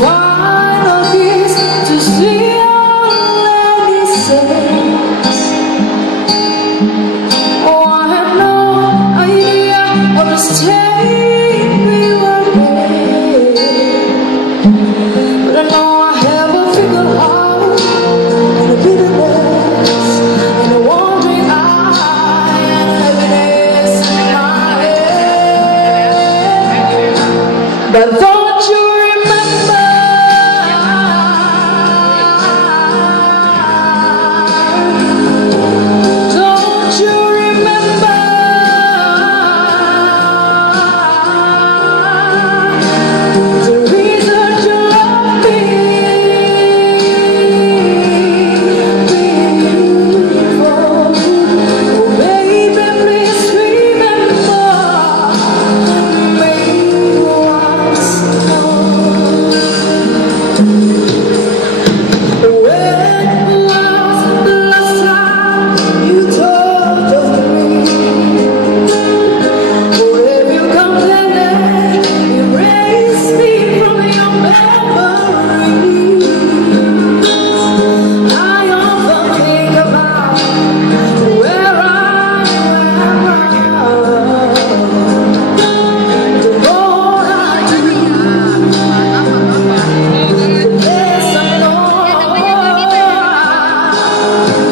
final kiss to see your lady says, oh, I had no idea of the state we were in, but I know I haven't figured out the bitterness and the wandering eye and heaviness in my head. But don't you remember? Don't you remember? The reason you love me before. Oh baby, please remember me once more. When was the last time you talked of me? Or have you completely erased me from your memory? I often think about where I am. The more I do, the less I know.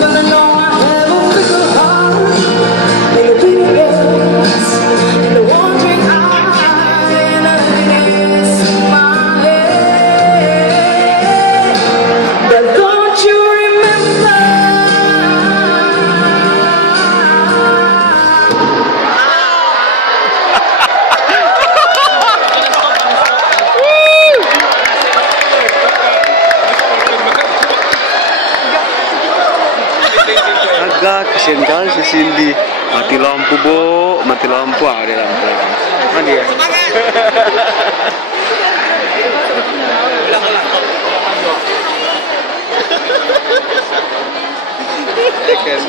But I know I haven't figured out the bitterness and the wandering eye and the heaviness in my head. But don't you remember? Agak kesian kali si Cindy. Mati lampu, Bo. Mati lampu, ada lampu. Mana dia? Kan.